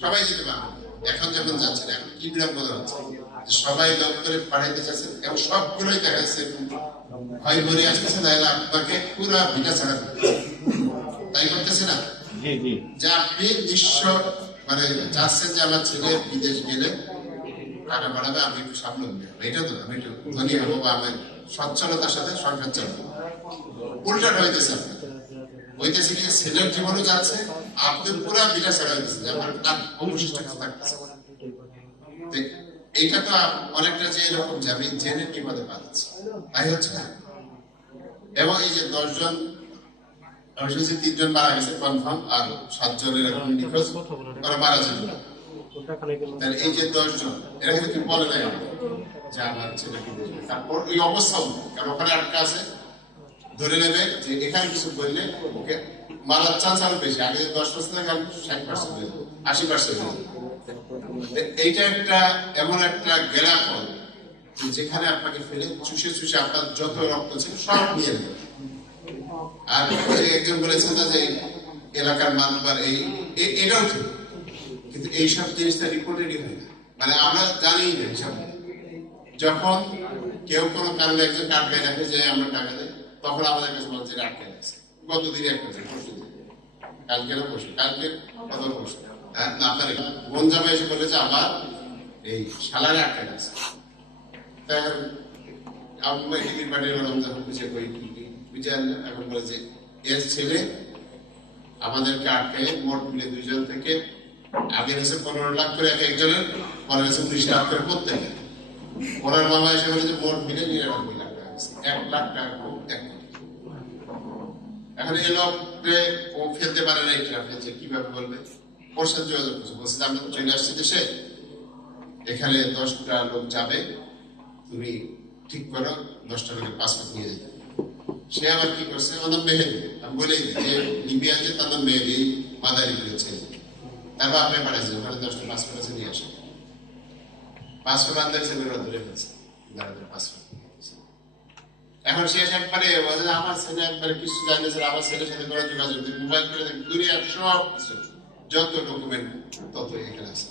সবাই যেতে পারবে এখন যখন যাচ্ছেন এখন কি বিড়ম্বনা হচ্ছে? সবাই দপ্তরে পাঠাইতে চাচ্ছেন এবং সবগুলোই দেখা যাচ্ছে ভয় ভরে আসতেছে তাহলে আপনাকে পুরো ভিটা ছাড়া তাই করতেছে না? যে আপনি নিঃস্ব মানে চাচ্ছেন যে আমার ছেলে বিদেশ গেলে টাকা বাড়াবে আমি একটু স্বাবলম্বী হব এটা তো আমি একটু ধনী হব বা আমি সচ্ছলতার সাথে সংসার চালাবো। উল্টাটা হইতেছে আপনার। হইতেছে কি ছেলের জীবনও যাচ্ছে আপনি পুরা তার অবশিষ্ট। তো অনেকটা যে এরকম যে আমি জেনে পাচ্ছি। তাই হচ্ছে না? এবং এই যে দশজন আমি তিনজন মারা গেছে কনফার্ম আর সাতজনের এখন নিখোঁজ, ওরা মারা তাহলে এই যে দশজন, এরা কিন্তু বলে নাই যে আমার ছেলে তারপর ওই অবস্থাও কারণ ওখানে আটকা আছে। ধরে নেবে যে এখানে কিছু বললে ওকে মারার চান্স আরও বেশি, আগে দশ পার্সেন্ট থাকে ষাট পার্সেন্ট আশি পার্সেন্ট এইটা একটা এমন একটা গেরা ফল যেখানে আপনাকে ফেলে, চুষে চুষে আপনার যত রক্ত ছিল সব নিয়ে নেবে। আর একজন বলেছেন না যে এলাকার মানবার এই এটাও ঠিক। কিন্তু এইসব জিনিসটা রিপোর্টেডই হয় না। মানে আমরা জানি না এইসব। যখন কেউ কোনো কারণে একজন কার্ড রাখে যে আমরা টাকা দেয় তখন আমাদের কাছে বলছে আটকে আছে গত দিনে একটা ছিল পরশু কালকে না পরশু? কালকে গত পরশু। হ্যাঁ না বোন জামাই এসে বলেছে, আমার এই সালারে আটকে আছে। তাই আমরা টিকিট পাঠিয়ে বললাম যখন বুঝে কই বুঝে এখন বলে যে, এর ছেলে আমাদেরকে আটকে মোট মিলে দুইজন থেকে আগে হচ্ছে পনেরো লাখ করে এক একজনের, পরে হচ্ছে উনিশ লাখ করে প্রত্যেকের। ওনার মামা এসে বলে যে মোট মিলে নিরানব্বই লাখ টাকা এক লাখ টাকা এক এখন এই লোককে ও ফেলতে পারে না এটা ফেলছে, কীভাবে বলবে? ওর সাথে যোগাযোগ করছে, বলছে যে আমরা তো চলে আসছি দেশে। এখানে দশটা লোক যাবে, তুমি ঠিক করো, দশটা লোকের পাসপোর্ট নিয়ে যেতে। সে আবার কি করছে? নাম মেহেদি। আমি বলেই যে লিবিয়া যে নাম মেহেদি, মাদারি করেছে তারপর আপনি পাঠাইছে, ওখানে দশটা পাসপোর্ট আছে, নিয়ে আসে। পাসপোর্ট আনতে এসে ধরে ফেলছে পাসপোর্ট এখন এসে একবারে আমার ছেলে একবারে কিছু জানিয়েছে আমার ছেলের সাথে করা। যোগাযোগ মোবাইল করে দুনিয়ার সব কিছু, যত ডকুমেন্ট তত এখানে আছে।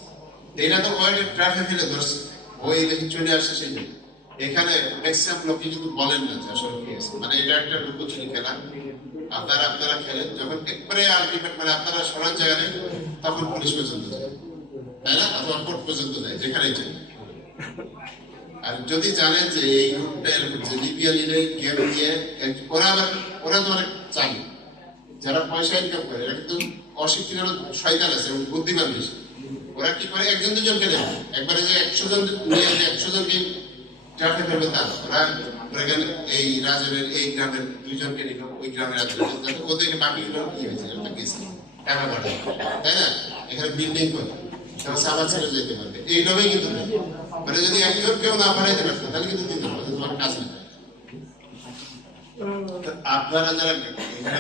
এটা তো ওই ট্রাফে ফেলে ধরছে। ওই দেখি চলে আসছে সেই জন্য। এখানে ম্যাক্সিমাম কিন্তু বলেন না যে আসলে কি আছে। মানে এটা একটা লুকোচুরি খেলা। আপনারা আপনারা খেলেন, যখন একবারে আলটিমেট মানে আপনারা সরার জায়গা নেই, তখন পুলিশ পর্যন্ত যায়। তাই না? অথবা কোর্ট পর্যন্ত যায়, যেখানেই যায়। আর যদি জানেন যে এই গ্রুপটা এরকম গেম দিয়ে ওরা আবার, ওরা তো অনেক যারা পয়সা ইনকাম করে, এরা কিন্তু অশিক্ষিত শয়তান আছে, এবং বুদ্ধিমান বেশি। ওরা কি করে? একজন দুজনকে একবারে যে একশো জন নিয়ে যে একশো জনকে ট্রাফে ফেলবে তা ওরা এই রাজনের এই গ্রামের দুইজনকে নিল, ওই গ্রামের একজন যাতে ওদেরকে বাকিগুলো কি হয়েছে? একটা গেছে টাকা তাই না? এখানে বিল্ডিং করে সাবার ছেড়ে যেতে পারবে এইভাবেই কিন্তু। মানে যদি একজন কেউ না পাঠাইতে পারতো, তাহলে কিন্তু দিতে পারবে তোমার কাজ আপনারা যারা এখানে